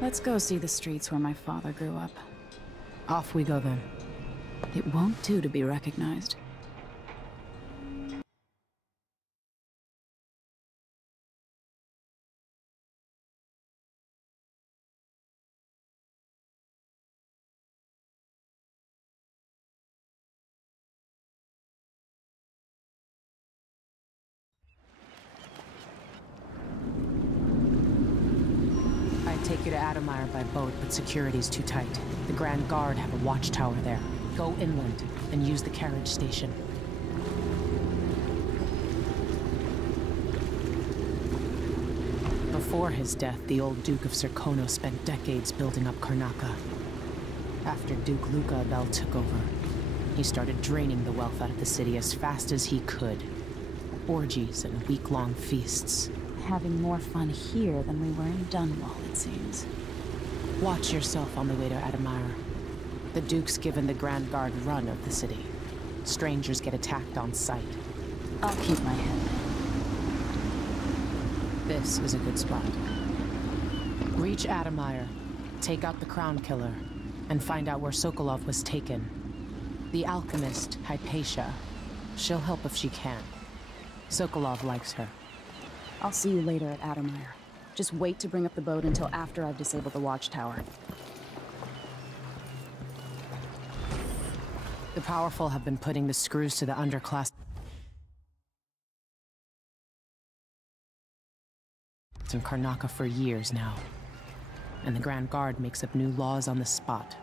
Let's go see the streets where my father grew up. Off we go then. It won't do to be recognized. Take you to Adamire by boat, but security's too tight. The Grand Guard have a watchtower there. Go inland, and use the carriage station. Before his death, the old Duke of Serkono spent decades building up Karnaca. After Duke Luca Abel took over, he started draining the wealth out of the city as fast as he could. Orgies and week-long feasts. Having more fun here than we were in Dunwall, it seems. Watch yourself on the way to Adamire. The Duke's given the Grand Guard run of the city. Strangers get attacked on sight. I'll keep my head. This is a good spot. Reach Adamire, take out the Crown Killer, and find out where Sokolov was taken. The alchemist, Hypatia. She'll help if she can. Sokolov likes her. I'll see you later at Adamire. Just wait to bring up the boat until after I've disabled the watchtower. The powerful have been putting the screws to the underclass in Karnaca for years now. And the Grand Guard makes up new laws on the spot.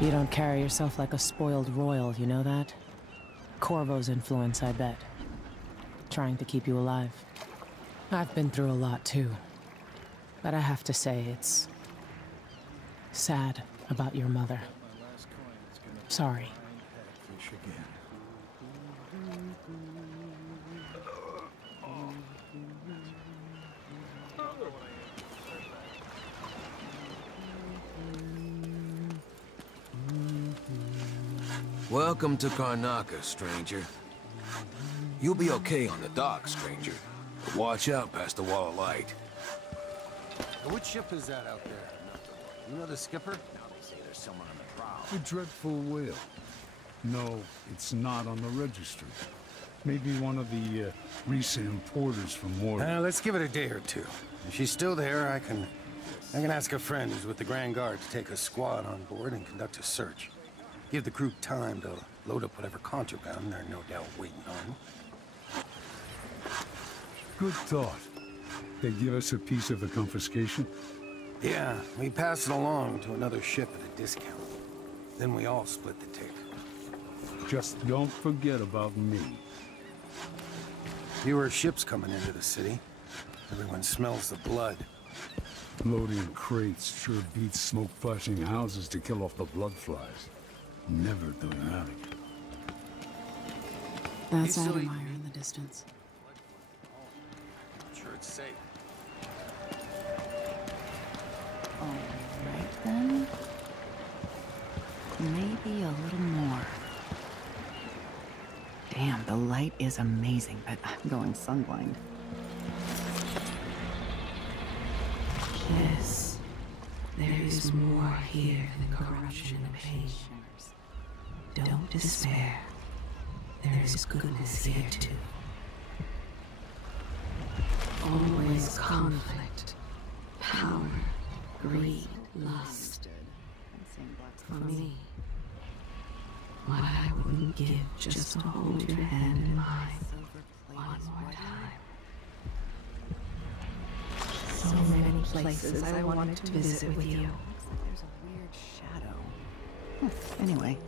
You don't carry yourself like a spoiled royal, you know that? Corvo's influence, I bet. Trying to keep you alive. I've been through a lot, too. But I have to say, it's sad about your mother. Sorry. Welcome to Karnaca, stranger. You'll be okay on the dock, stranger. But watch out past the wall of light. Which ship is that out there? You know the skipper? Now they say there's someone on the prow. The Dreadful Whale. No, it's not on the registry. Maybe one of the recent importers from Mordor. Let's give it a day or two. If she's still there, I can ask a friend who's with the Grand Guard to take a squad on board and conduct a search. Give the crew time to load up whatever contraband they're no doubt waiting on. Good thought. They give us a piece of the confiscation? Yeah, we pass it along to another ship at a discount. Then we all split the take. Just don't forget about me. Fewer ships coming into the city. Everyone smells the blood. Loading crates sure beats smoke-flashing houses to kill off the blood flies. Never doing that. That's Adamire in the distance. I'm sure it's safe. Alright then. Maybe a little more. Damn, the light is amazing, but I'm going sunblind. Yes, there is more here than corruption and pain. Don't despair. There is goodness here too. Always conflict, power, greed, lust. For me, what I wouldn't give just to hold your hand in mine one more time. So many places I wanted to visit with you. There's a weird shadow. Anyway.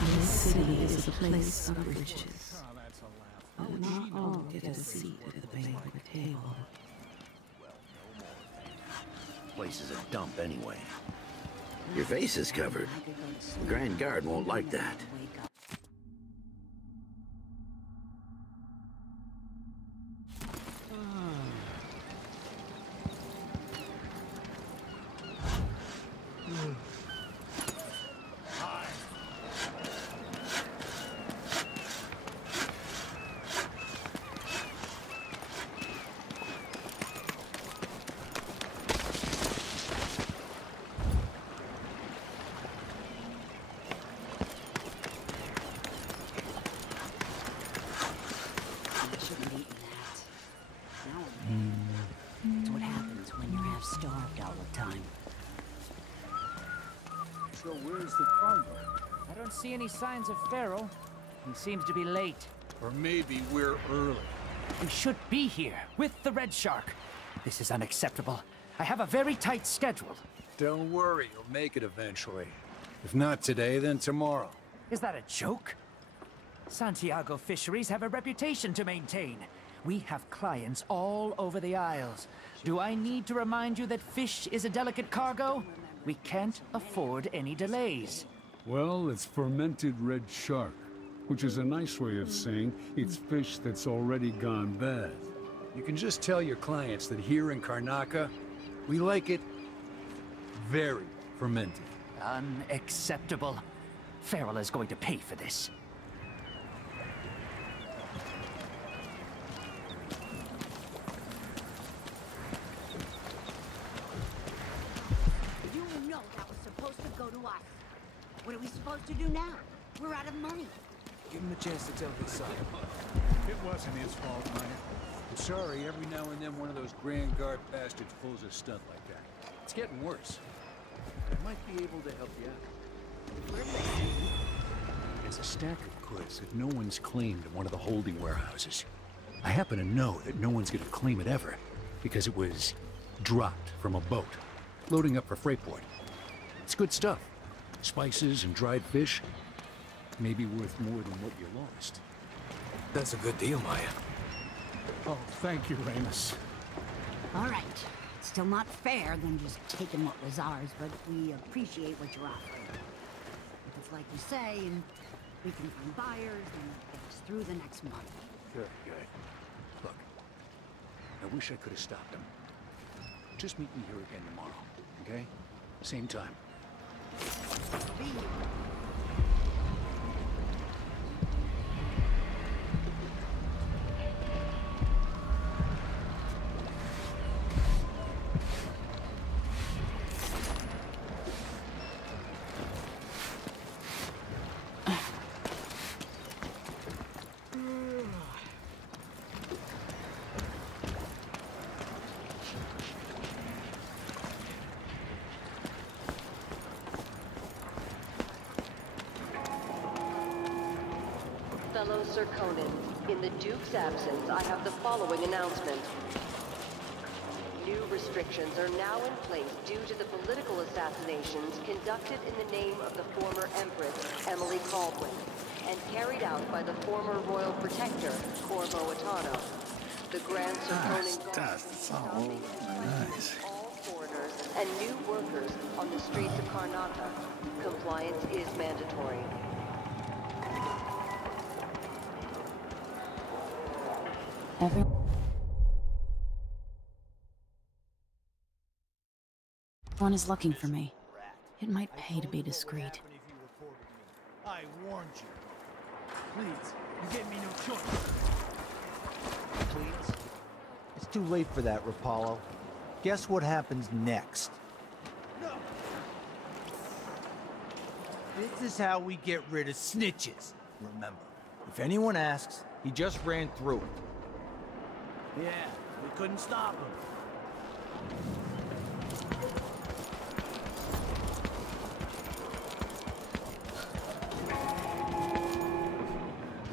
This city is a place of riches. But not all get a seat at the banquet table. Place is a dump anyway. Your face is covered. The Grand Guard won't like that. cargo. I don't see any signs of Farrell. He seems to be late. Or maybe we're early. We should be here, with the Red Shark. This is unacceptable. I have a very tight schedule. Don't worry, you'll make it eventually. If not today, then tomorrow. Is that a joke? Santiago fisheries have a reputation to maintain. We have clients all over the Isles. Do I need to remind you that fish is a delicate cargo? We can't afford any delays. Well, it's fermented red shark, which is a nice way of saying it's fish that's already gone bad. You can just tell your clients that here in Karnaca, we like it very fermented. Unacceptable. Farrell is going to pay for this. You know that was supposed to go to us. What are we supposed to do now? We're out of money. Give him a chance to tell his side. It wasn't his fault, Maya. I'm sorry, every now and then one of those Grand Guard bastards pulls a stunt like that. It's getting worse. I might be able to help you out. It's a stack of goods that no one's claimed in one of the holding warehouses. I happen to know that no one's gonna claim it ever, because it was dropped from a boat, loading up for Freightport. It's good stuff. Spices and dried fish. Maybe worth more than what you lost. That's a good deal, Maya. Oh, thank you, Ramus. All right. Still not fair than just taking what was ours, but we appreciate what you're offering. If it's like you say, and we can find buyers, then get us through the next month. Good, good. Look, I wish I could have stopped them. Just meet me here again tomorrow, okay? Same time. Be here. Fellow Sir Conan, in the Duke's absence, I have the following announcement. New restrictions are now in place due to the political assassinations conducted in the name of the former Empress, Emily Caldwin, and carried out by the former Royal Protector, Corvo Attano. The Grand Sir Conan Guard is stopping and arresting all foreigners and new workers on the streets of Karnaca. Compliance is mandatory. Everyone is looking for me. It might pay to be discreet. I warned you. Please, you gave me no choice. Please? It's too late for that, Rapallo. Guess what happens next? No! This is how we get rid of snitches. Remember, if anyone asks, he just ran through it. Yeah, we couldn't stop him.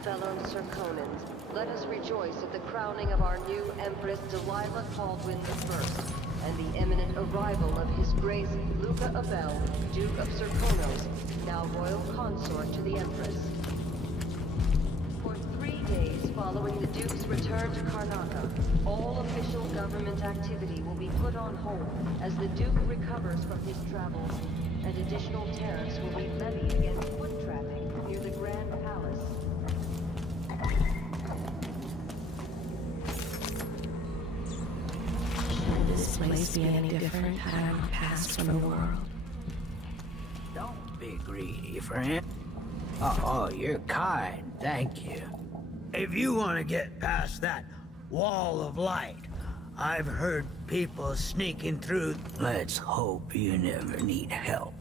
Fellow Sir Conans, let us rejoice at the crowning of our new Empress Delilah Caldwin I, and the imminent arrival of His Grace Luca Abel, Duke of Serkonos, now Royal Consort to the Empress. For 3 days following the Duke's return to Karnaca, all official government activity will be put on hold as the Duke recovers from his travels, and additional tariffs will be levied against foot traffic near the Grand Palace. Should this place be any different had I passed from the world? Don't be greedy, friend. Oh, you're kind, thank you. If you want to get past that wall of light, I've heard people sneaking through. Let's hope you never need help.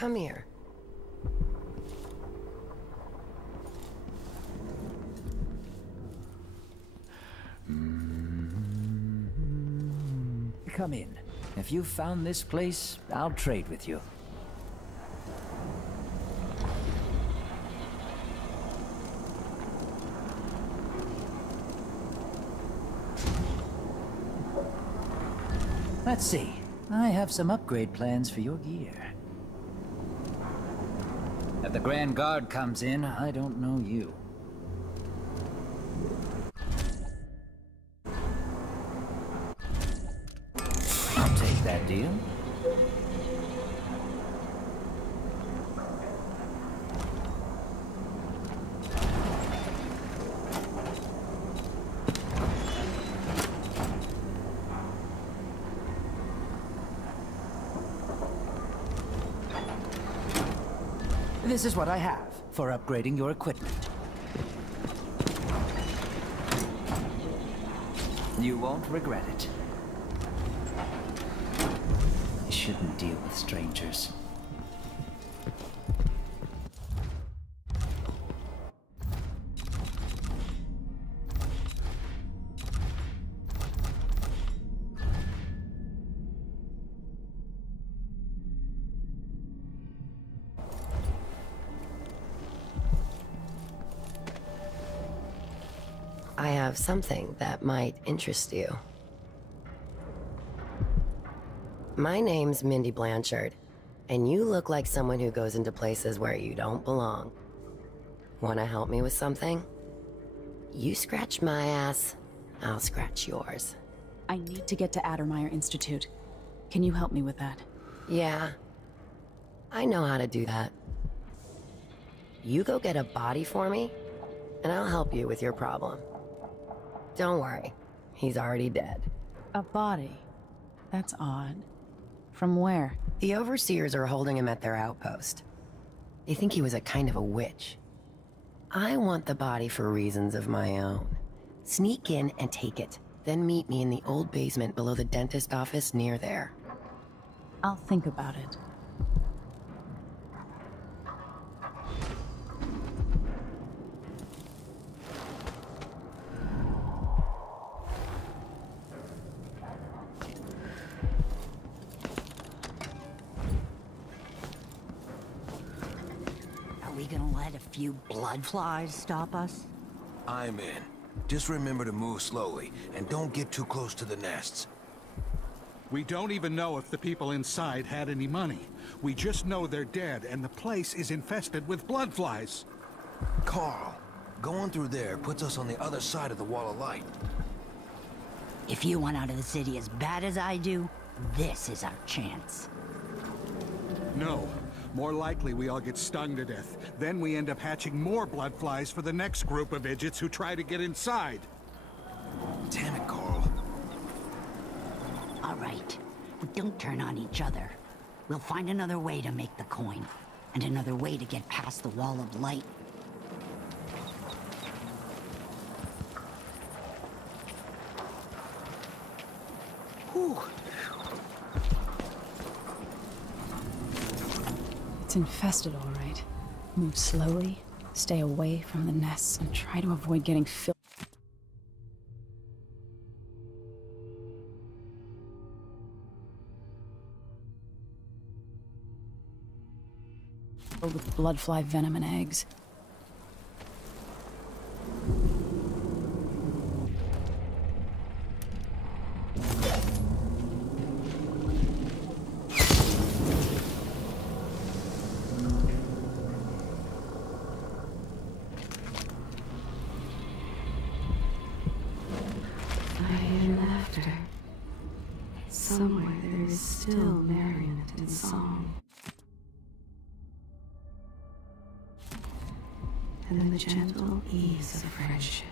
Come here. Come in. If you've found this place, I'll trade with you. Let's see. I have some upgrade plans for your gear. If the Grand Guard comes in, I don't know you. I'll take that deal. This is what I have for upgrading your equipment. You won't regret it. I shouldn't deal with strangers. I have something that might interest you. My name's Mindy Blanchard, and you look like someone who goes into places where you don't belong. Wanna help me with something? You scratch my ass, I'll scratch yours. I need to get to Addermeyer Institute. Can you help me with that? Yeah, I know how to do that. You go get a body for me, and I'll help you with your problem. Don't worry, he's already dead. A body? That's odd. From where? The overseers are holding him at their outpost. They think he was a kind of a witch. I want the body for reasons of my own. Sneak in and take it, then meet me in the old basement below the dentist office near there. I'll think about it. Are we gonna let a few blood flies stop us? I'm in. Just remember to move slowly, and don't get too close to the nests. We don't even know if the people inside had any money. We just know they're dead, and the place is infested with blood flies. Carl, going through there puts us on the other side of the wall of light. If you want out of the city as bad as I do, this is our chance. No. More likely we all get stung to death. Then we end up hatching more blood flies for the next group of idiots who try to get inside. Damn it, Carl. All right, but don't turn on each other. We'll find another way to make the coin, and another way to get past the wall of light. Whew. It's infested, all right. Move slowly, stay away from the nests, and try to avoid getting filled with bloodfly venom and eggs. Somewhere there is still merriment and song. And the gentle ease of friendship.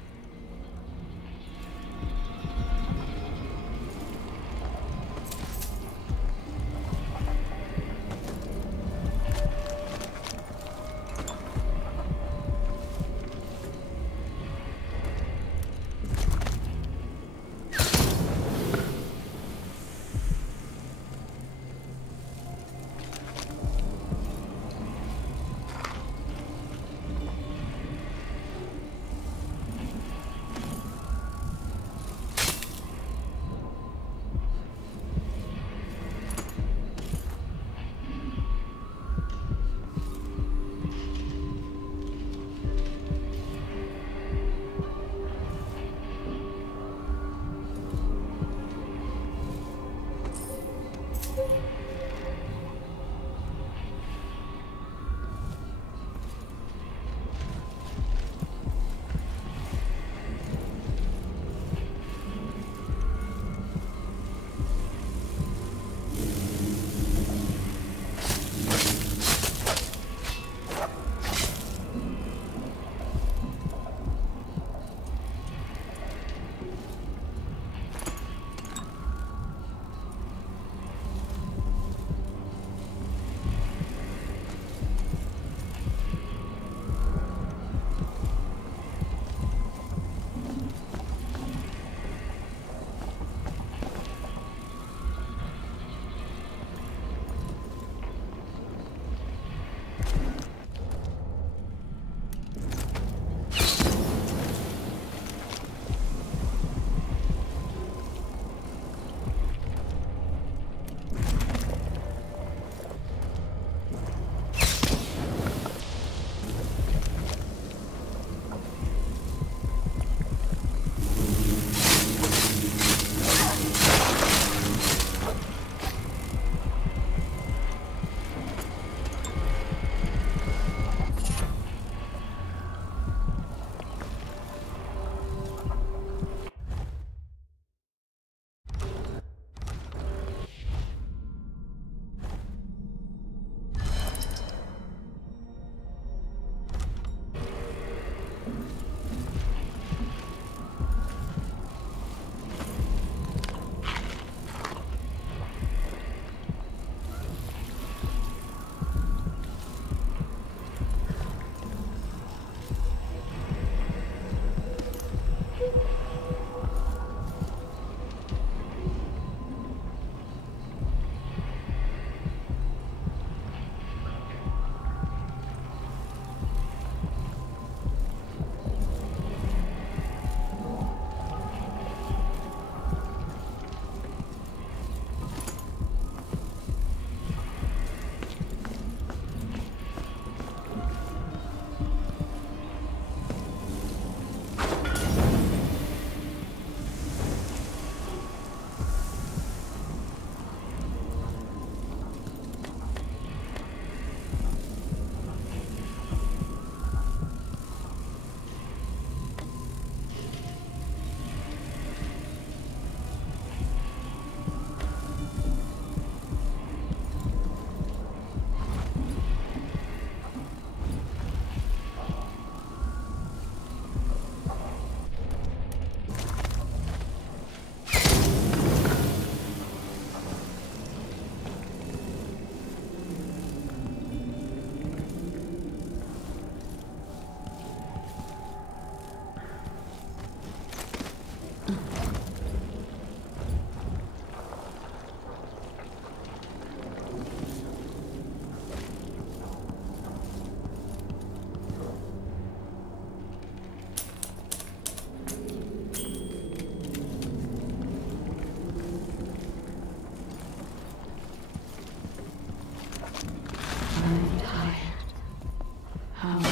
How long,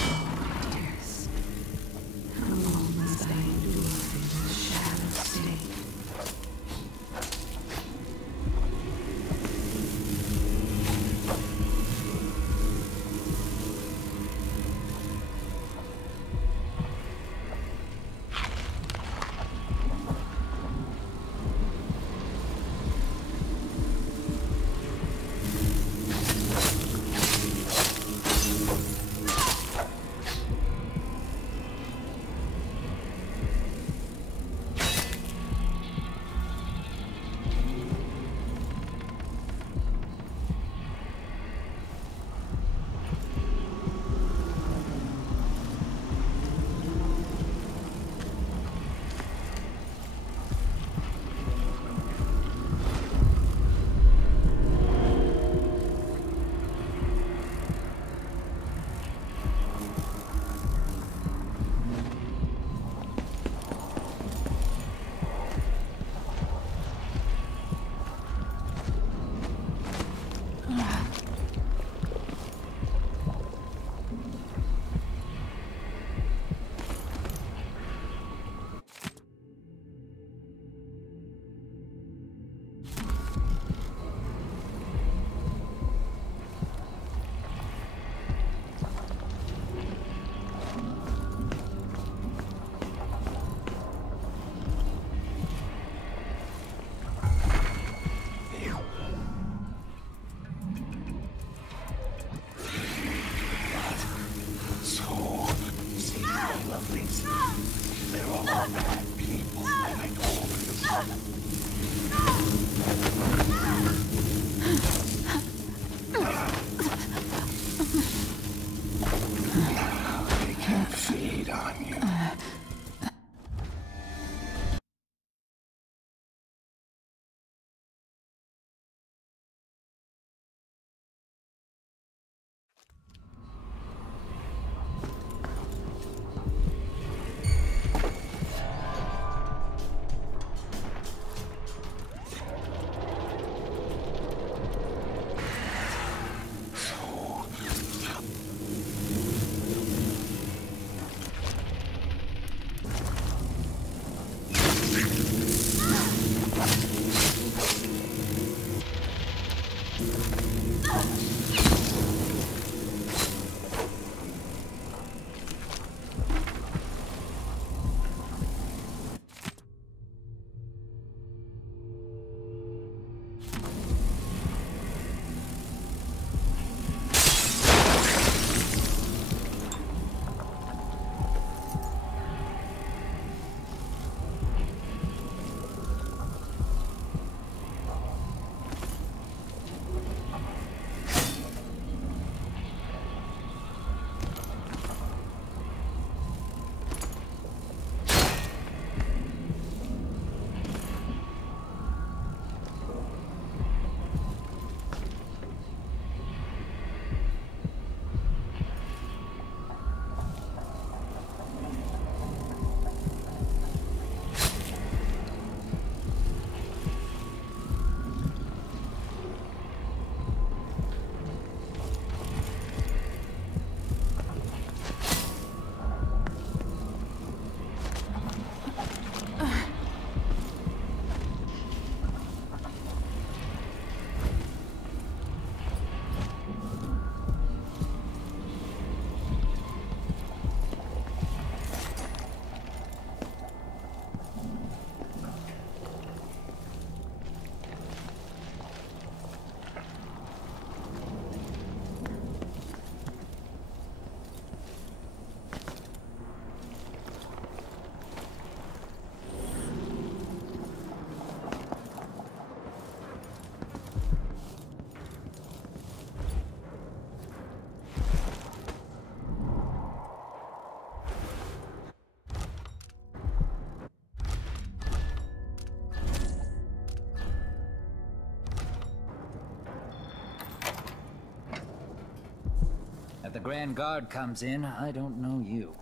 dearest? How long must I endure in this shallow state? If the Grand Guard comes in, I don't know you.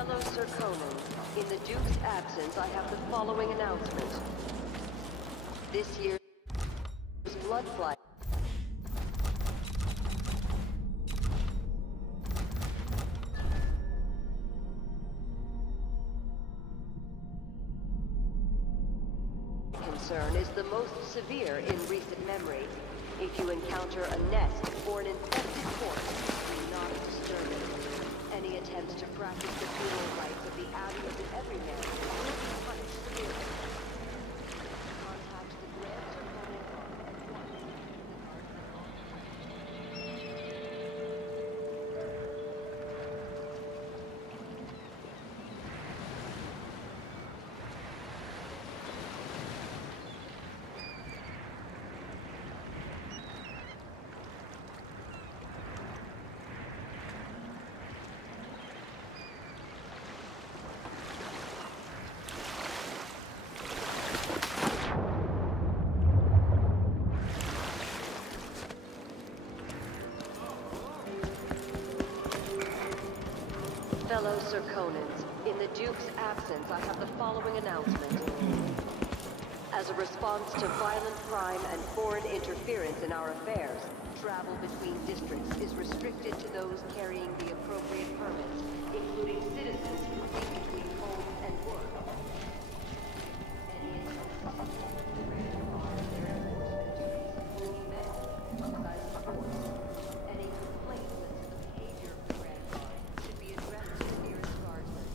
Fellow Serkonans, in the Duke's absence, I have the following announcement. This year's blood flight concern is the most severe in recent memory. If you encounter a nest or an infested corpse, do not disturb it. Any attempts to practice the funeral rites of the Abbey of the Everyman will be punished severely. Contact the Grand Serkonan Guard at once. Fellow Serkonans, in the Duke's absence, I have the following announcement. As a response to violent crime and foreign interference in our affairs, travel between districts is restricted to those carrying the appropriate permits, including citizens moving between home and work. Any attempts to grandfather their enforcement duties will be met outside of force. Any complaints as to the behavior of the Grand Guard should be addressed to the nearest guardsman.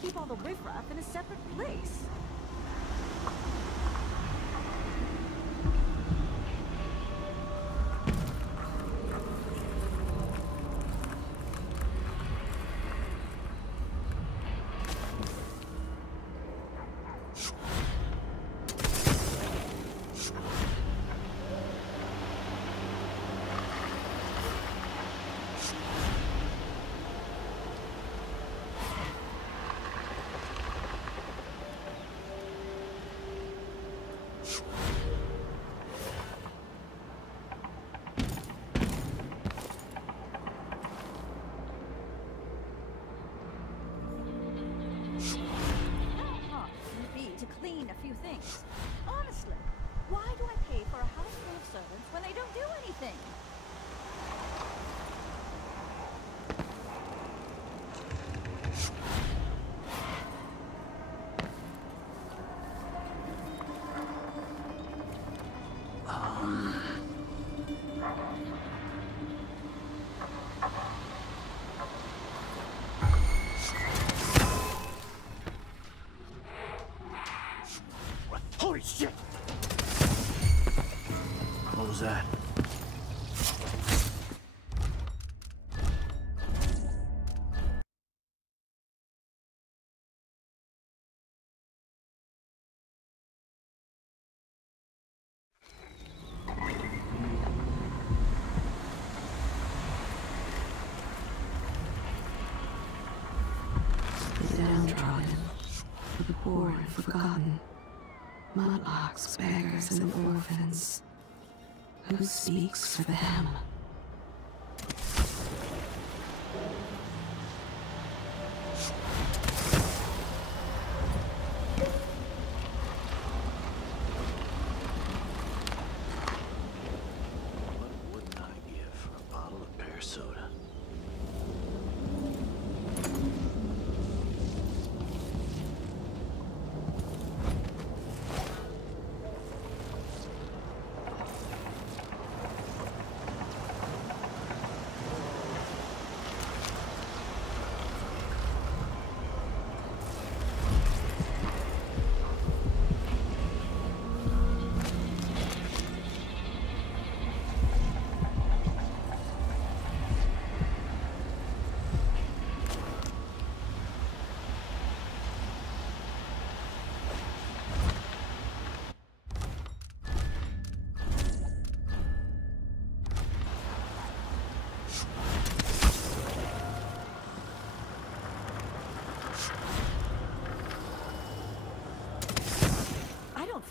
Keep all the riffraff in a separate place. To clean a few things. Honestly, why do I pay for a house full of servants when they don't do anything? Holy shit! What was that? The downtrodden, for the poor and forgotten. Mudlarks, beggars, and orphans. Who speaks for them? What wouldn't I give for a bottle of pear soda?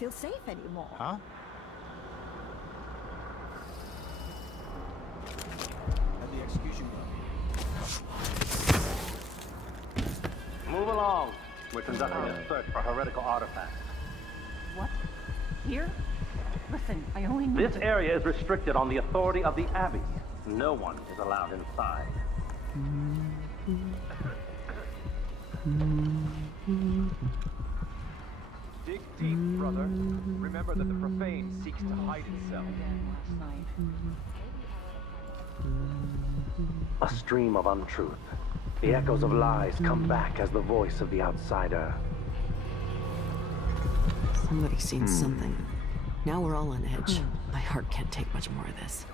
feel safe anymore. Huh? Have the execution done. Move along. We're conducting a search for heretical artifacts. What? Here? Listen, I only need This area is restricted on the authority of the Abbey. No one is allowed inside. Dig deep, brother. Remember that the profane seeks to hide itself. A stream of untruth. The echoes of lies come back as the voice of the outsider. Somebody's seen something. Now we're all on edge. My heart can't take much more of this.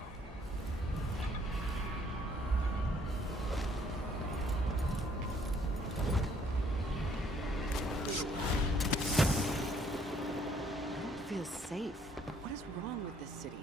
I don't feel safe. What is wrong with this city?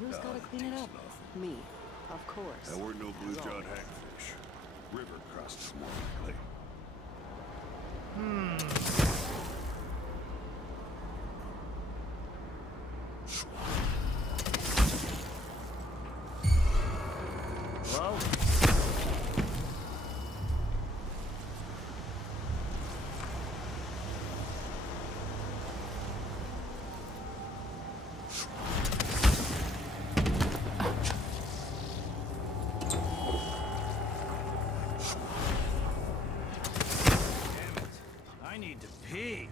Who's got to clean it up? Me, of course. There were no blue jawed hagfish. River crossed more likely. Hello? I need to pee.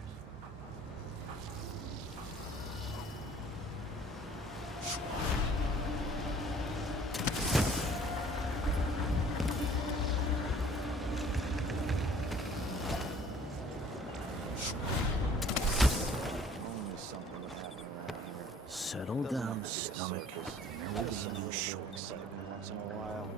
Settle down, stomach. Dinner will be no short. Once in a while.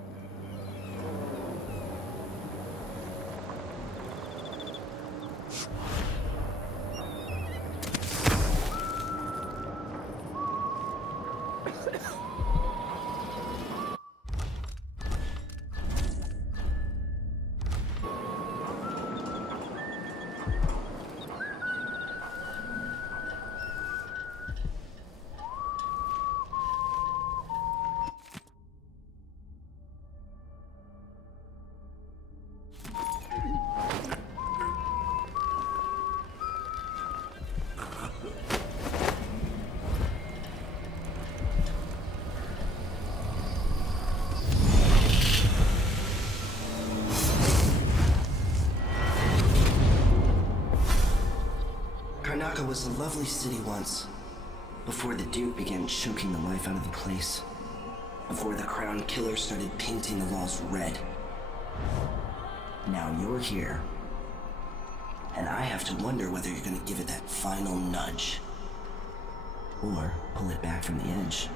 Karnaca was a lovely city once. Before the Duke began choking the life out of the place. Before the Crown Killer started painting the walls red. Now you're here. And I have to wonder whether you're gonna give it that final nudge. Or pull it back from the edge.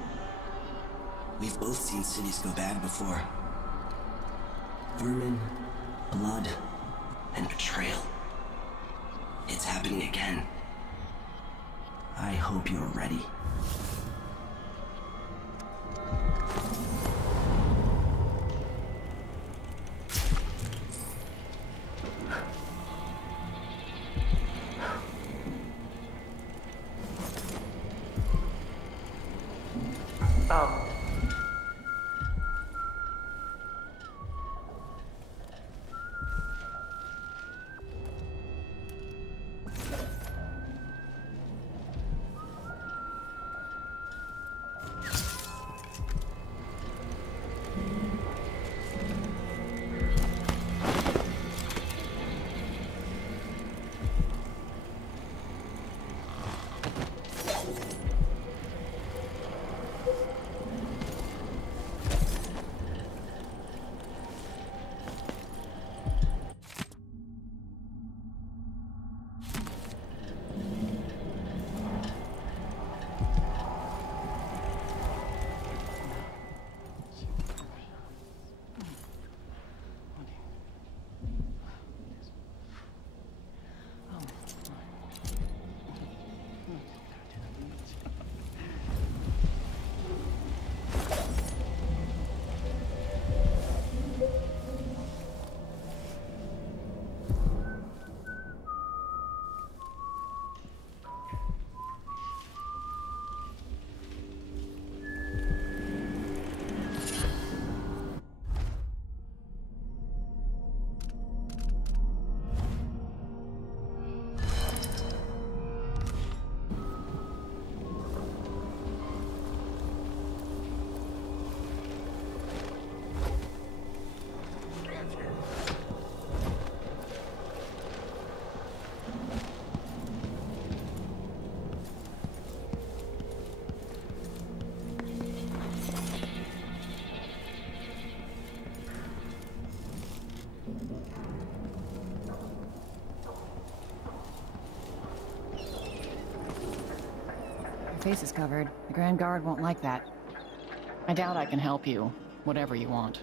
We've both seen cities go bad before. Vermin, blood, and betrayal. It's happening again. I hope you're ready. Your face is covered. The Grand Guard won't like that. I doubt I can help you, whatever you want.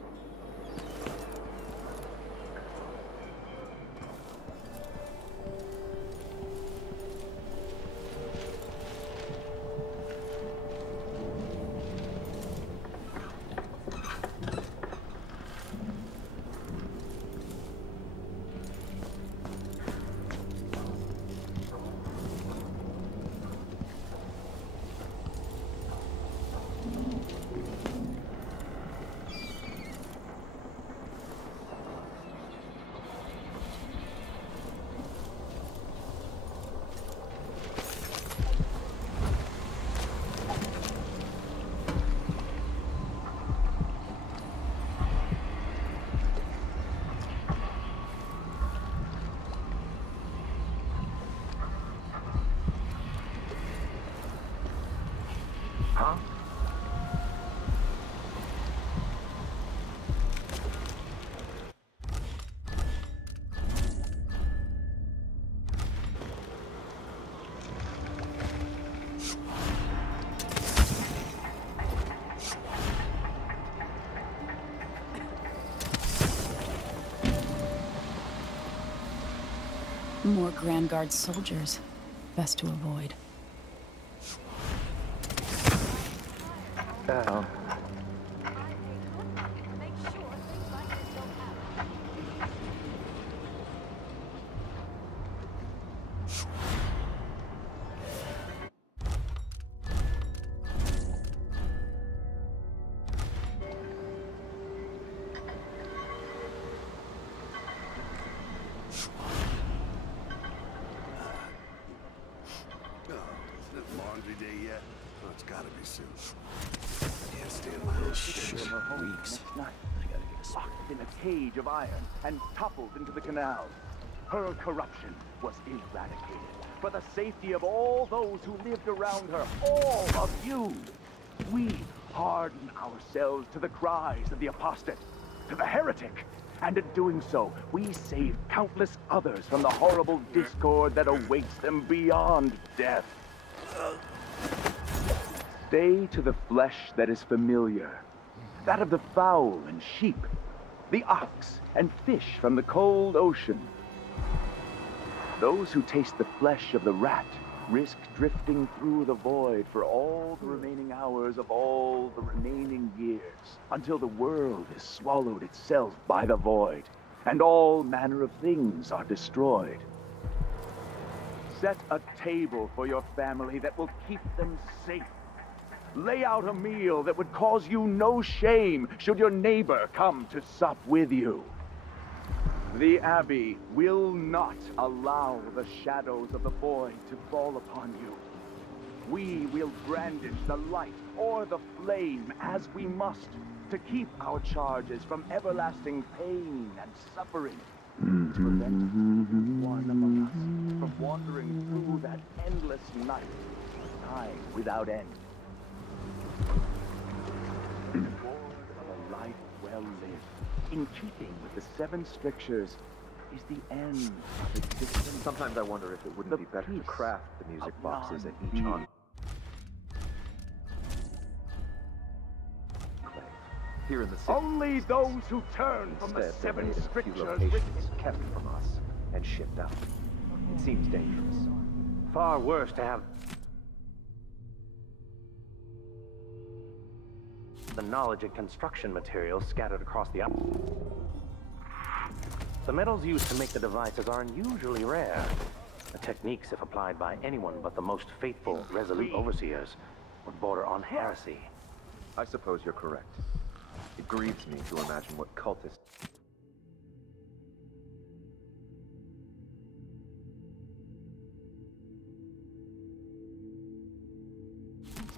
Huh? More Grand Guard soldiers. Best to avoid. In a cage of iron and toppled into the canal. Her corruption was eradicated, for the safety of all those who lived around her, all of you. We harden ourselves to the cries of the apostate, to the heretic, and in doing so, we save countless others from the horrible discord that awaits them beyond death. Stay to the flesh that is familiar, that of the fowl and sheep, the ox and fish from the cold ocean. Those who taste the flesh of the rat risk drifting through the void for all the remaining hours of all the remaining years, until the world is swallowed itself by the void, and all manner of things are destroyed. Set a table for your family that will keep them safe. Lay out a meal that would cause you no shame should your neighbor come to sup with you. The Abbey will not allow the shadows of the void to fall upon you. We will brandish the light or the flame as we must to keep our charges from everlasting pain and suffering, to prevent one among us from wandering through that endless night, time without end. The reward of a life well lived, in keeping with the 7 strictures, is the end of existence. Sometimes I wonder if it wouldn't be better to craft the music boxes at each on. Here in the city. Only those who turn from the Instead, 7 few strictures locations kept from us and shipped out. It seems dangerous. Far worse to have the knowledge and construction materials scattered across the The metals used to make the devices are unusually rare. The techniques, if applied by anyone but the most faithful, resolute overseers, would border on heresy. I suppose you're correct. It grieves me to imagine what cultists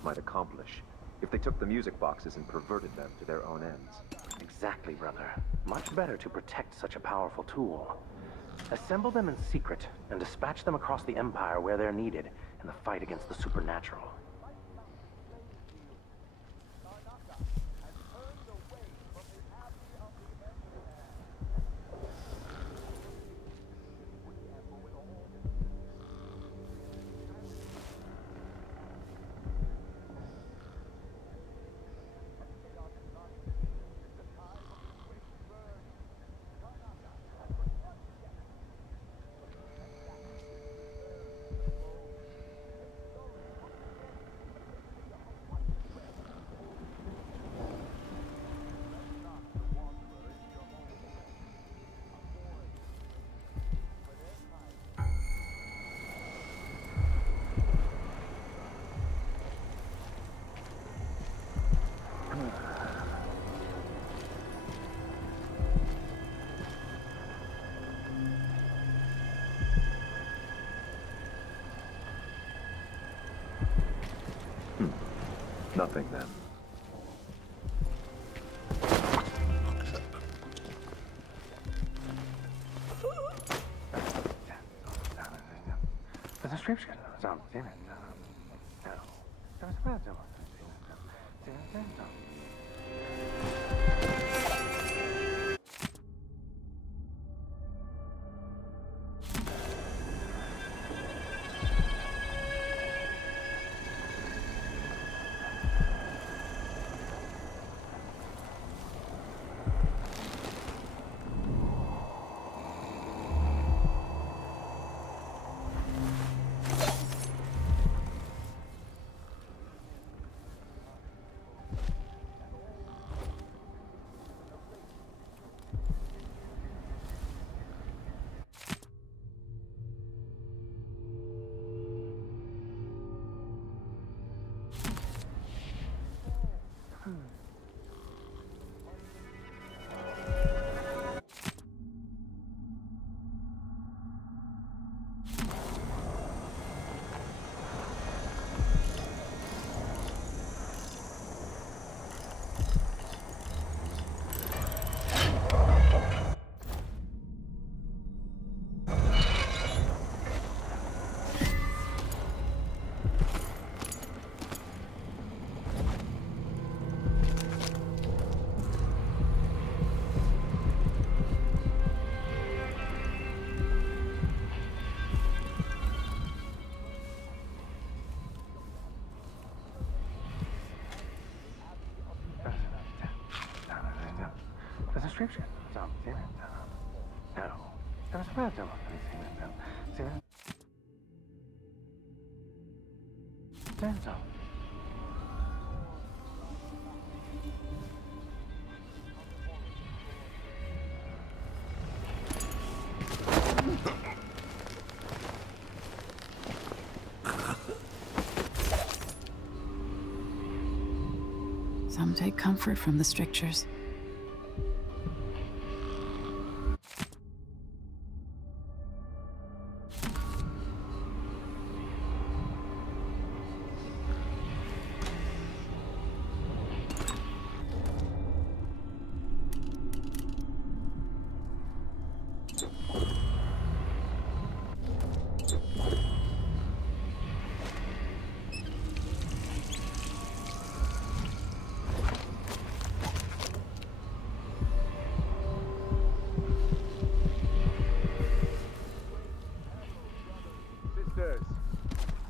might accomplish if they took the music boxes and perverted them to their own ends. Exactly, brother. Much better to protect such a powerful tool. Assemble them in secret and dispatch them across the Empire where they're needed in the fight against the supernatural. Nothing then. The description sounds in it. Prescription. No. Some take comfort from the strictures.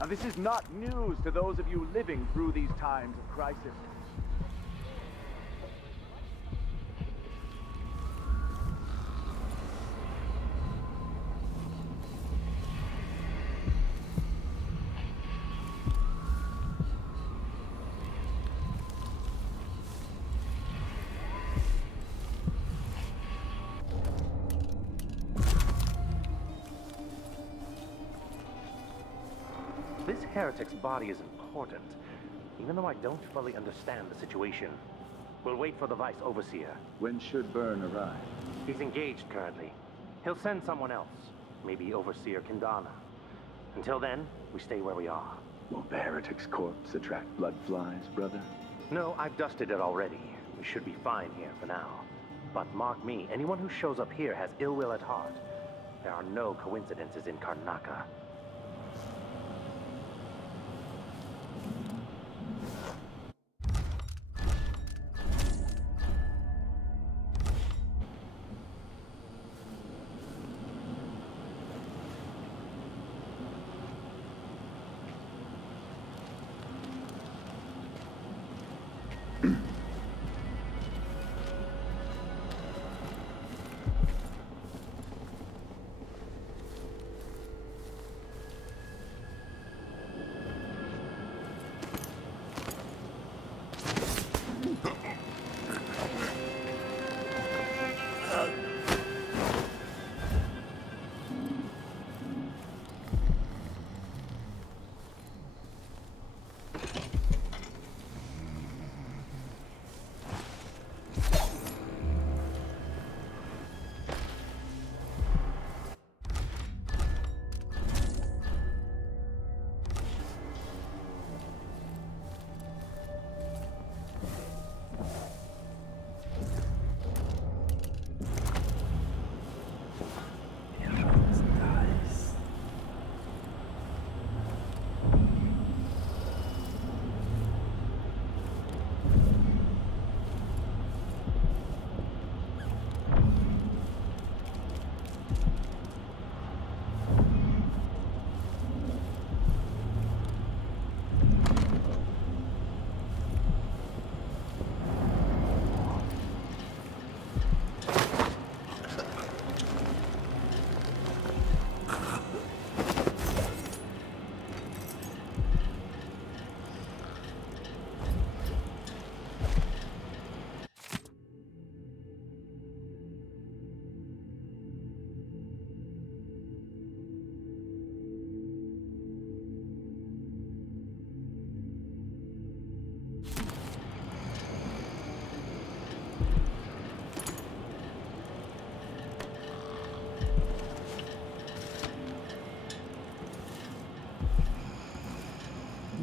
Now, this is not news to those of you living through these times of crisis. This heretic's body is important, even though I don't fully understand the situation. We'll wait for the Vice Overseer. When should Byrne arrive? He's engaged currently. He'll send someone else, maybe Overseer Kindana. Until then, we stay where we are. Won't the heretic's corpse attract blood flies, brother? No, I've dusted it already. We should be fine here for now. But mark me, anyone who shows up here has ill will at heart. There are no coincidences in Karnaca.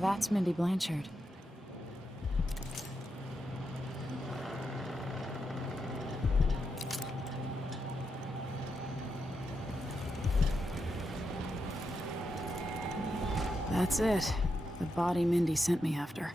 That's Mindy Blanchard. That's it. The body Mindy sent me after.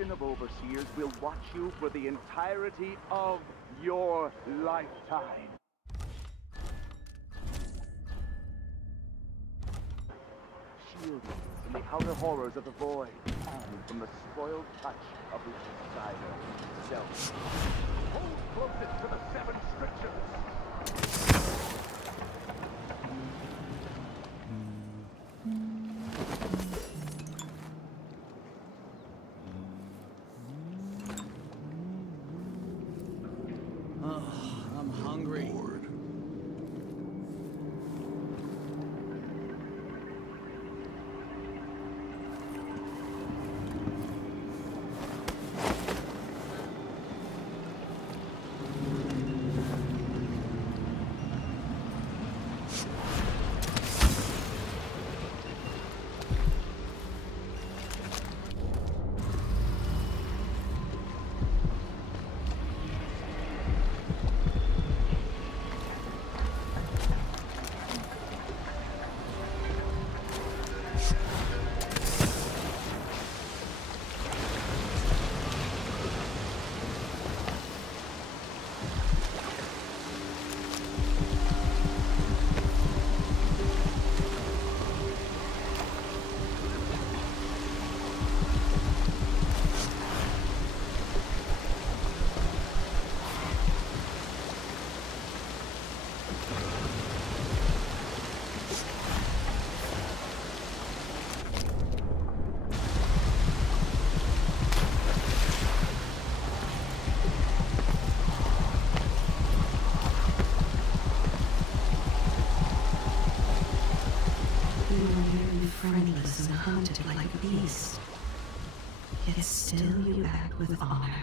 nation of overseers will watch you for the entirety of your lifetime. Shield you from the outer horrors of the void and from the spoiled touch of the insider himself. Hold closest to the 7 strictures. I'm hungry. Friendless and hunted like a beast, yet still you act with honor.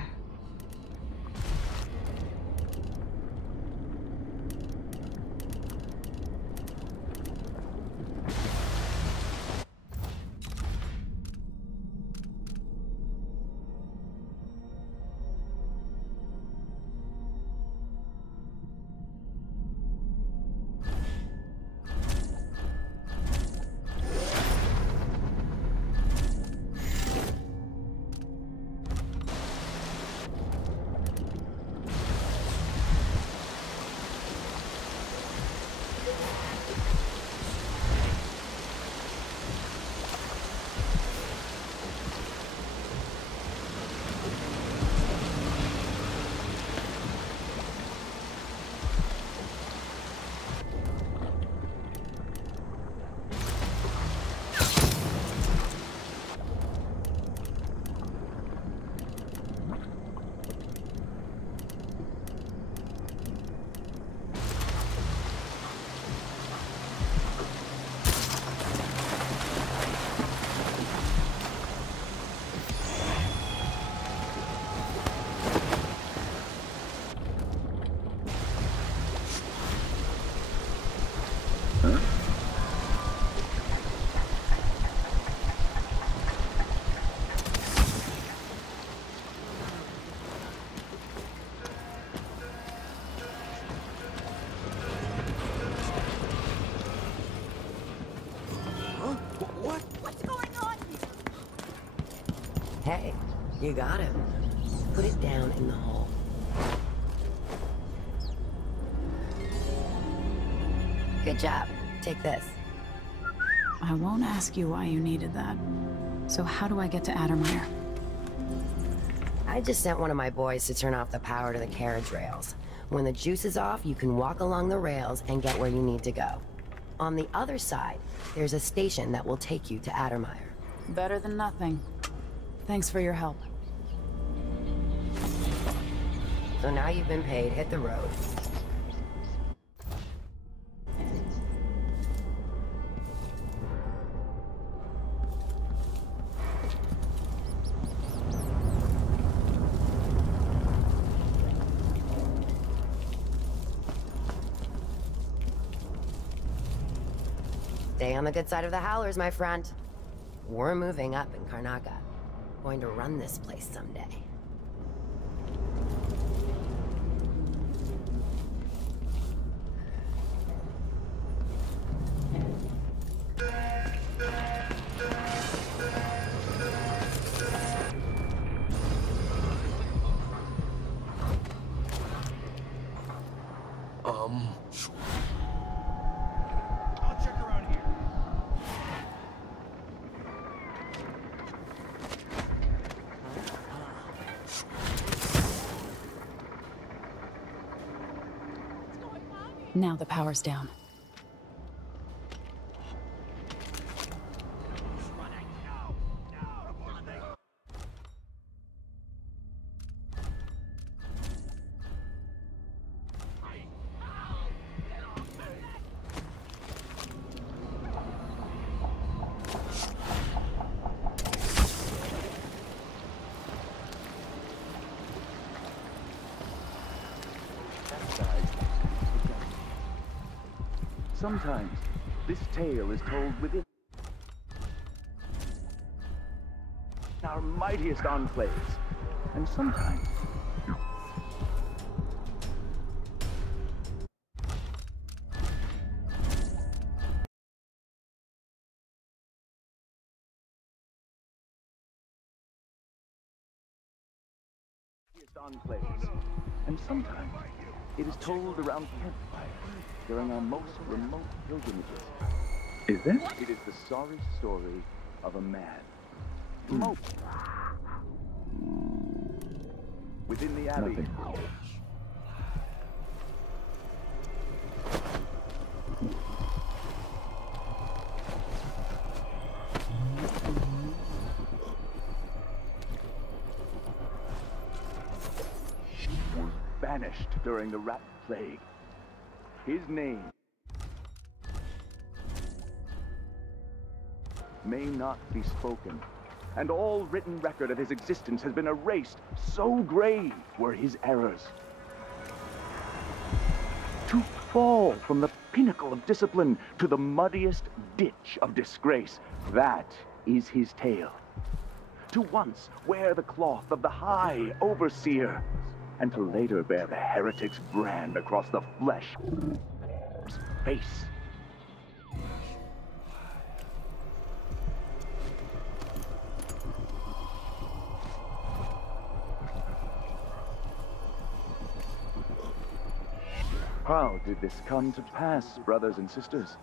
Hey, you got him. Put it down in the hole. Good job. Take this. I won't ask you why you needed that. So how do I get to Addermire? I just sent one of my boys to turn off the power to the carriage rails. When the juice is off, you can walk along the rails and get where you need to go. On the other side, there's a station that will take you to Addermire. Better than nothing. Thanks for your help. So now you've been paid, hit the road. Stay on the good side of the Howlers, my friend. We're moving up in Karnaca. Going to run this place someday. Now the power's down. Sometimes, this tale is told within our mightiest enclaves, and sometimes it is told around campfires during our most remote pilgrimages. Is that? It is the sorry story of a man. Moped within the abbey. Nothing. Vanished during the rat plague. His name may not be spoken, and all written record of his existence has been erased. So grave were his errors. To fall from the pinnacle of discipline to the muddiest ditch of disgrace, that is his tale. To once wear the cloth of the high overseer, and to later bear the heretic's brand across the flesh face. How did this come to pass, brothers and sisters?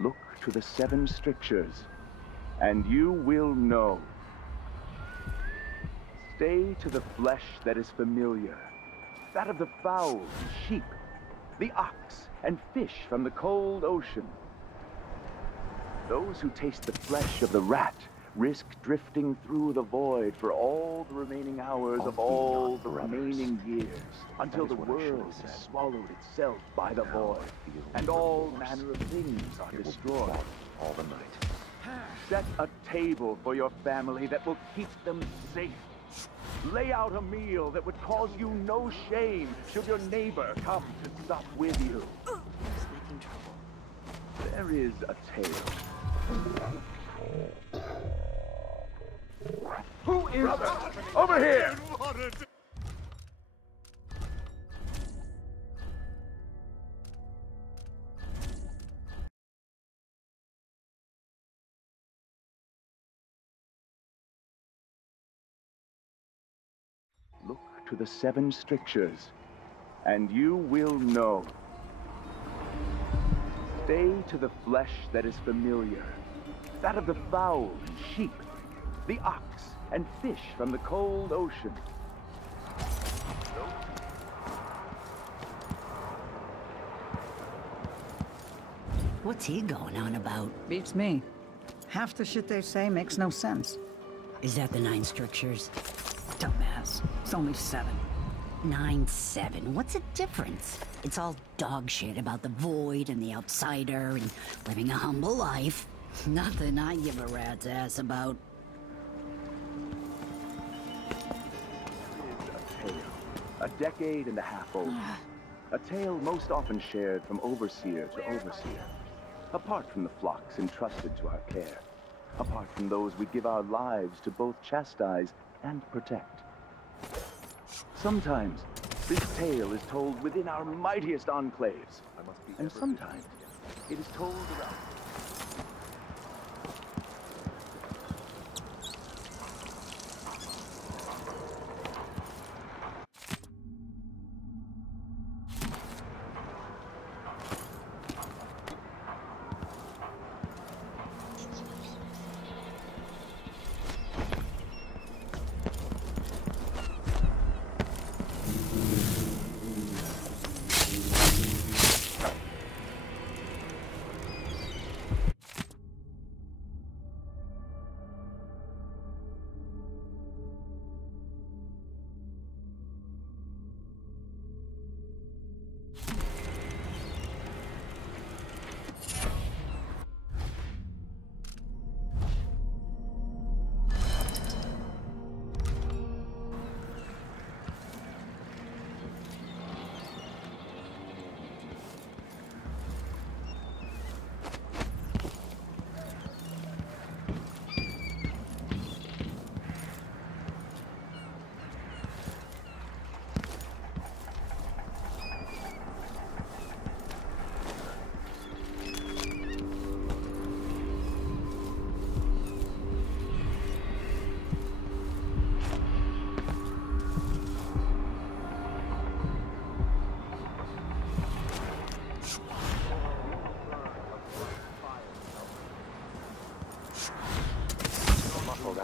Look to the 7 strictures, and you will know. Stay to the flesh that is familiar, that of the fowl and sheep, the ox and fish from the cold ocean. Those who taste the flesh of the rat risk drifting through the void for all the remaining hours of all the remaining years, until the world has swallowed itself by the void, and all manner of things are destroyed. All the night. Set a table for your family that will keep them safe. Lay out a meal that would cause you no shame should your neighbor come to sup with you. There is a tale. Who is that? Over here! Look to the 7 strictures, and you will know. Stay to the flesh that is familiar, that of the fowl and sheep, the ox and fish from the cold ocean. What's he going on about? Beats me. Half the shit they say makes no sense. Is that the 9 strictures? Dumbass. It's only 7. 9-7. What's the difference? It's all dog shit about the void and the outsider and living a humble life. Nothing I give a rat's ass about. A decade and a half old. A tale most often shared from overseer to overseer. Apart from the flocks entrusted to our care. Apart from those we give our lives to both chastise and protect. Sometimes, this tale is told within our mightiest enclaves. And sometimes, it is told around...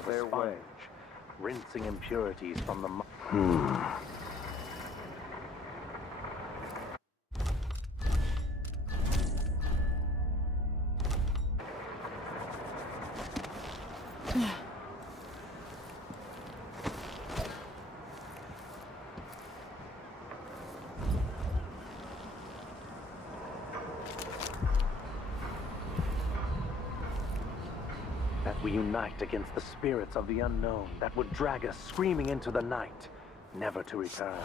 like a sponge, rinsing impurities from the that we unite against the spirits of the unknown that would drag us screaming into the night, never to return.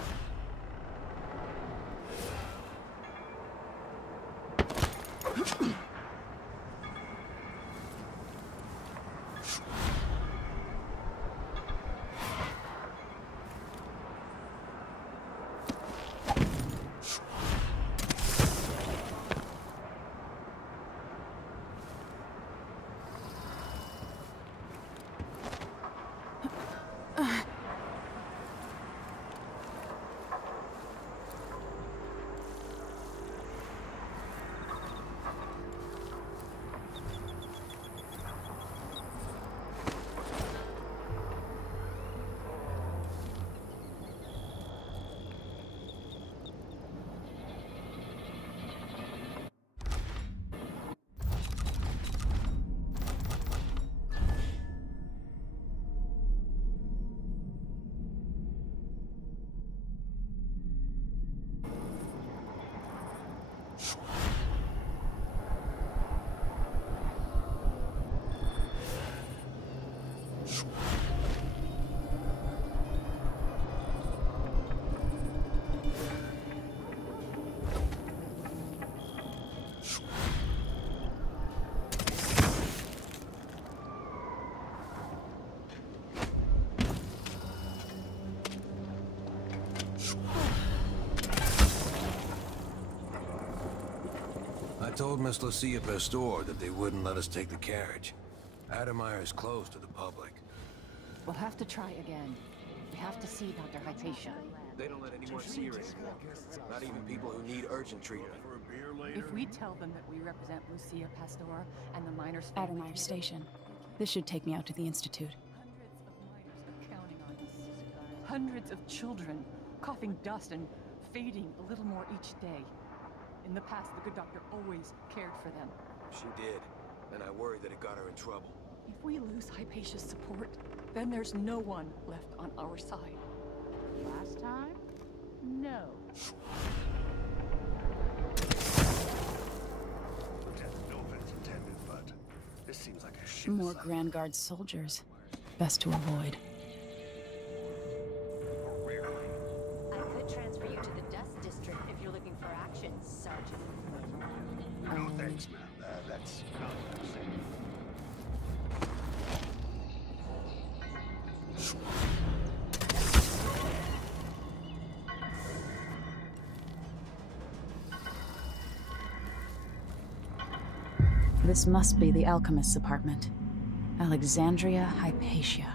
I told Miss Lucia Pastor that they wouldn't let us take the carriage. Adamire is closed to the public. We'll have to try again. We have to see Dr. Hypatia. They don't let anyone see her anymore. Not even people who need urgent treatment. If we tell them that we represent Lucia Pastor and the miners... Adamire Station. This should take me out to the Institute. Hundreds of children, coughing dust and fading a little more each day. In the past, the good doctor always cared for them. She did, and I worry that it got her in trouble. If we lose Hypatia's support, then there's no one left on our side. Last time? No. No offense intended, but this seems like a shit. More Grand Guard soldiers. Best to avoid. I could transfer you to the Dust District if you're looking for action, Sergeant. No, thanks, man. That's not what I'm saying. This must be the alchemist's apartment. Alexandria Hypatia.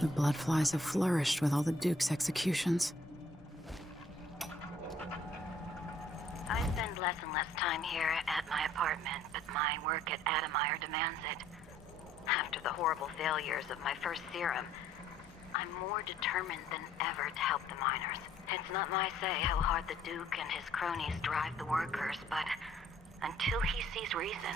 The bloodflies have flourished with all the Duke's executions. I spend less and less time here at my apartment, but my work at Adamire demands it. After the horrible failures of my first serum, I'm more determined than ever to help the miners. It's not my say how hard the Duke and his cronies drive the workers, but until he sees reason,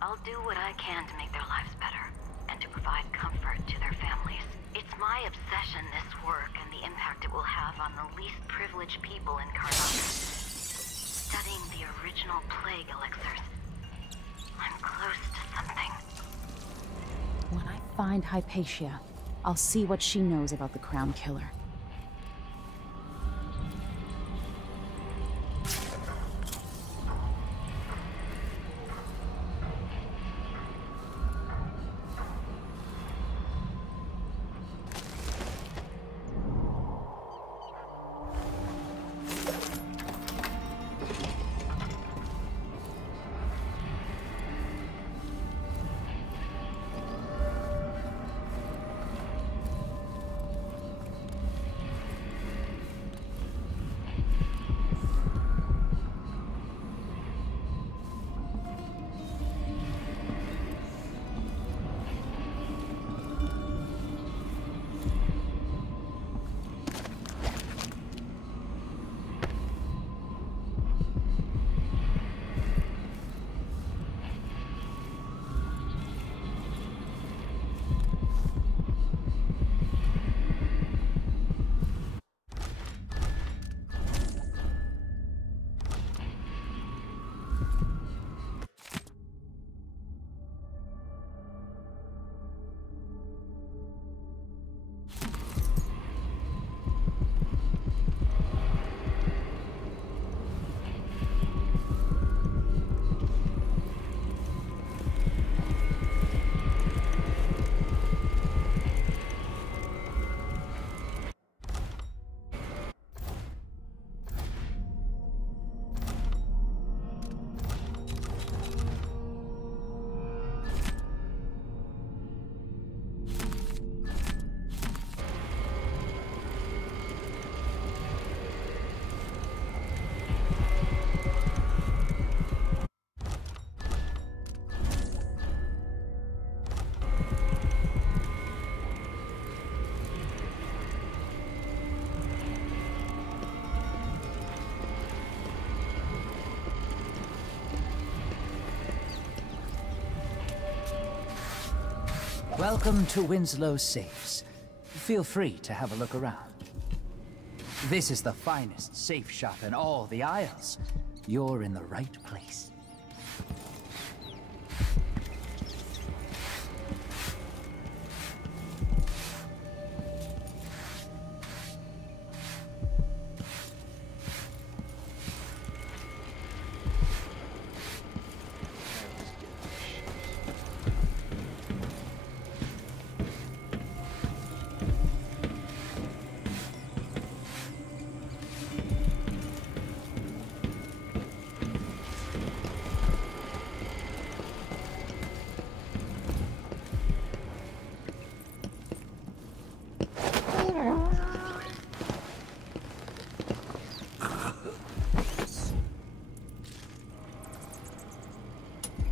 I'll do what I can to make their lives better, and to provide comfort to their families. It's my obsession, this work, and the impact it will have on the least privileged people in Karnak. Studying the original plague elixirs. I'm close to something. When I find Hypatia, I'll see what she knows about the Crown Killer. Welcome to Winslow Safes. Feel free to have a look around. This is the finest safe shop in all the Isles. You're in the right place.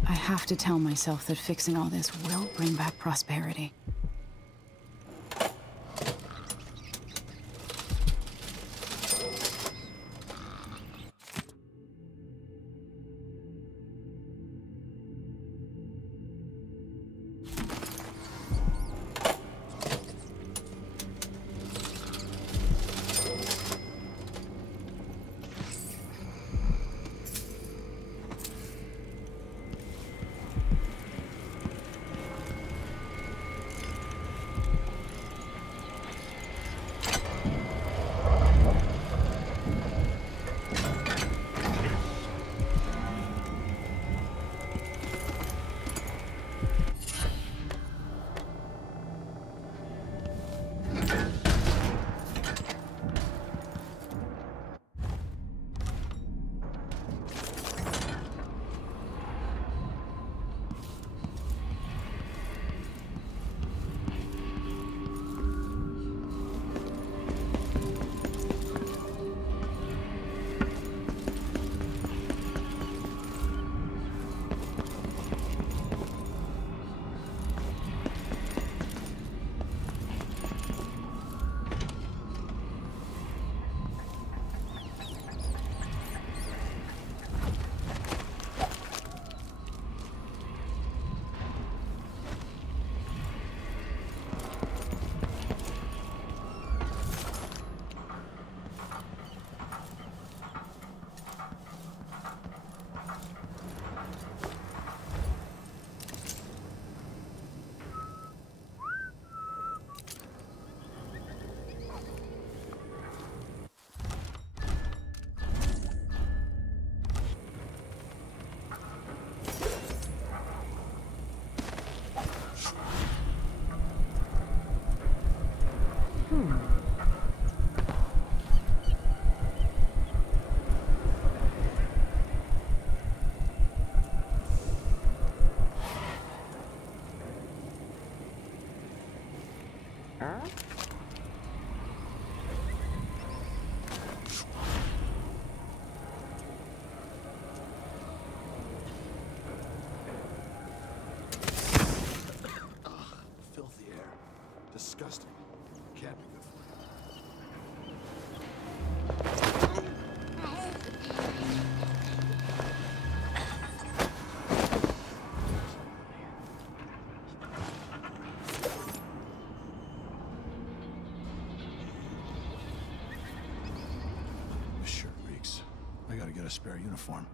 I have to tell myself that fixing all this will bring back prosperity. Filthy air. Disgusting. Can't be good for This shirt reeks. I gotta get a spare uniform.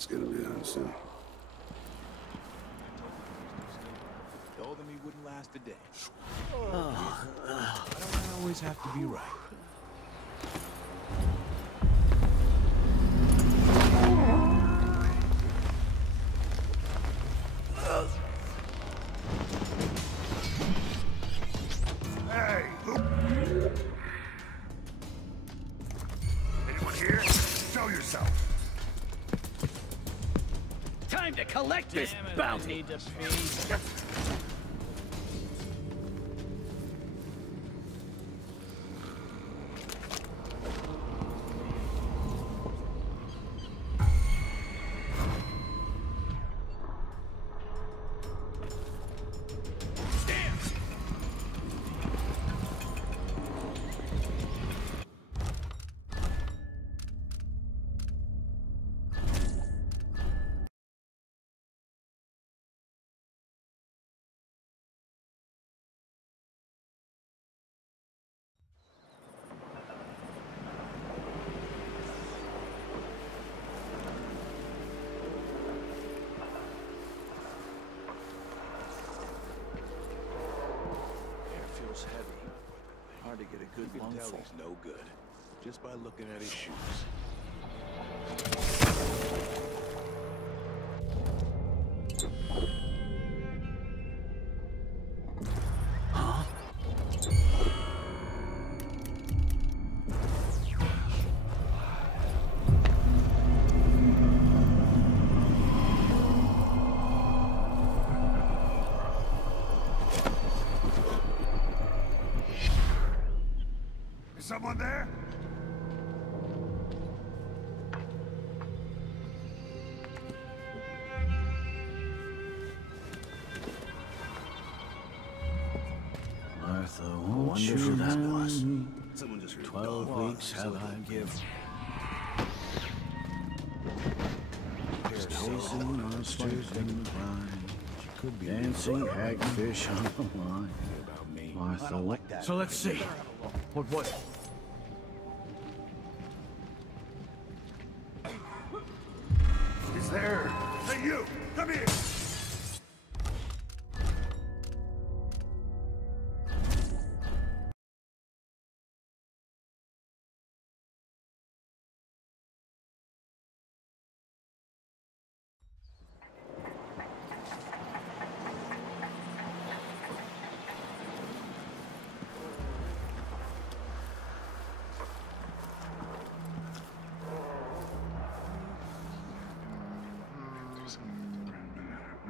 It's gonna be on soon. Told him he wouldn't last a day. I don't always have to be right. Hey! Anyone here? Show yourself. Time to collect this bounty. Feels heavy. Hard to get a good lungful. He's no good, just by looking at his shoes. Huh? Is someone there? Martha, won't you that was? Someone just 12 weeks have I given. Chasing monsters in the blind. Dancing hagfish on the line. Martha, what? So let's see. What was it? He's there. Hey, you! Come here!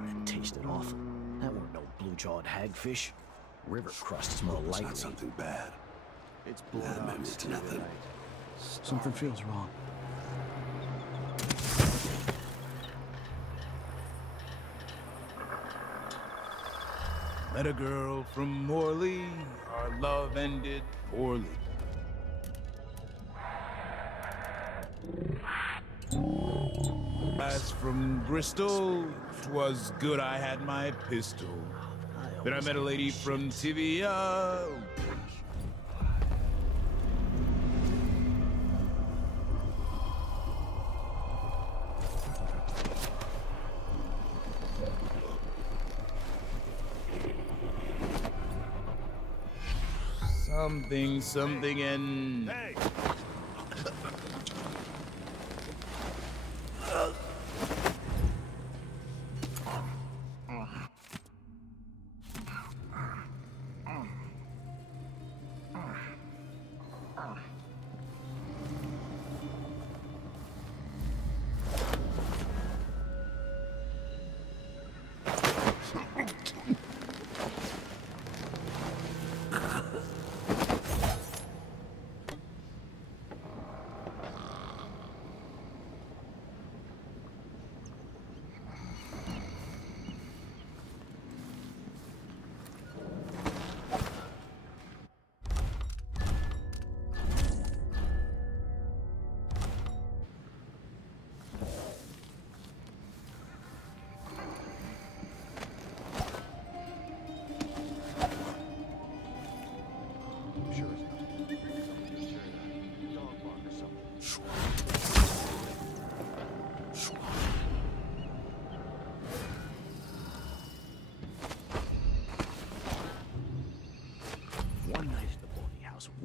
It tasted awful. That weren't no blue-jawed hagfish. River crust is more likely. Not something bad. It's That memory to nothing. Something feels wrong. Met a girl from Morley. Our love ended poorly. As from Bristol, 'twas good I had my pistol. Then I met a lady from Tivia. Something, and... Hey!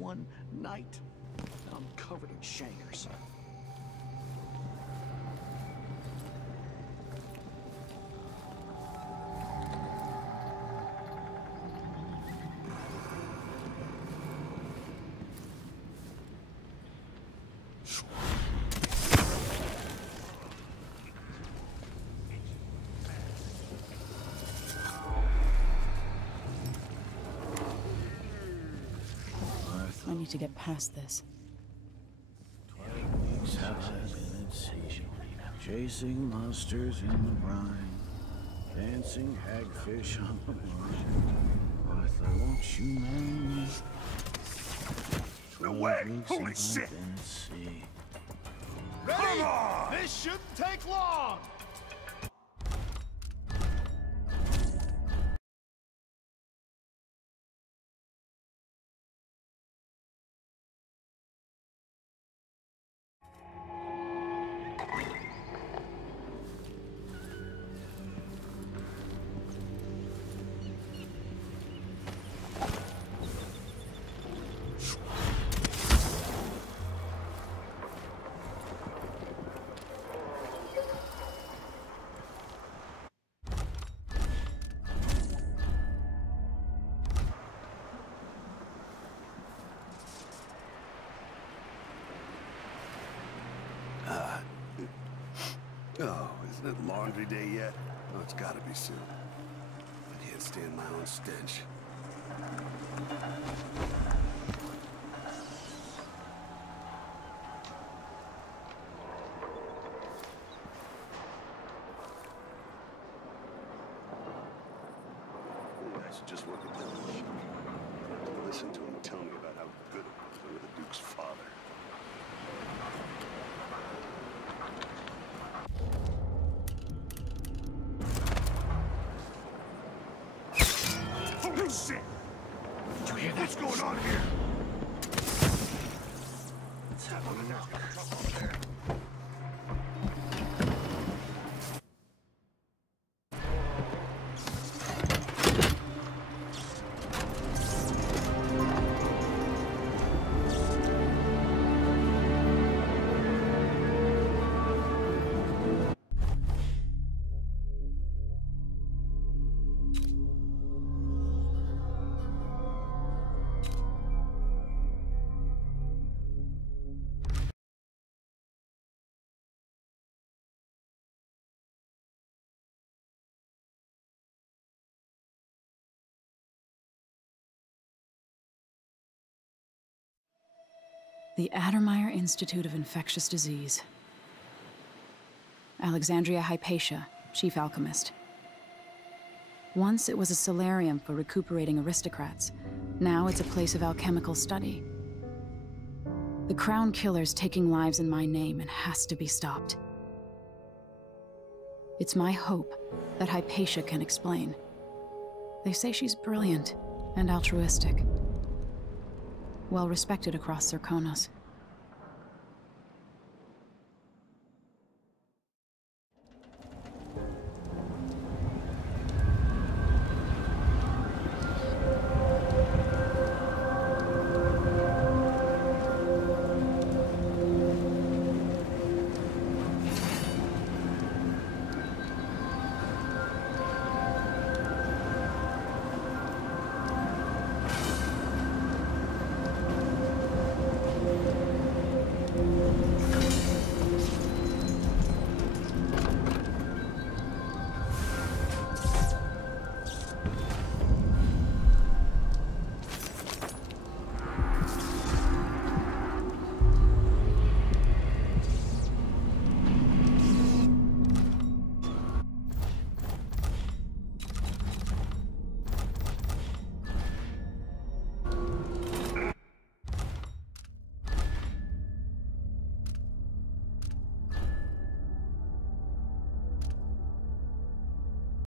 one night. I'm covered in shankers. I need to get past this. 12 weeks have I been at sea, chasing monsters in the brine, dancing hagfish on the line. Arthur, won't you marry me? 12 weeks Holy have shit! I been at sea. Ready? This shouldn't take long! Oh, isn't it laundry day yet? Oh, it's gotta be soon. I can't stand my own stench. I should just work at television. Listen to him tell me about how good it was over the Duke's father. Holy shit! Did you hear what's going on here? Let's have one now. There. The Addermeyer Institute of Infectious Disease. Alexandria Hypatia, chief alchemist. Once it was a solarium for recuperating aristocrats. Now it's a place of alchemical study. The Crown Killer's taking lives in my name and has to be stopped. It's my hope that Hypatia can explain. They say she's brilliant and altruistic. Well respected across Zirconos.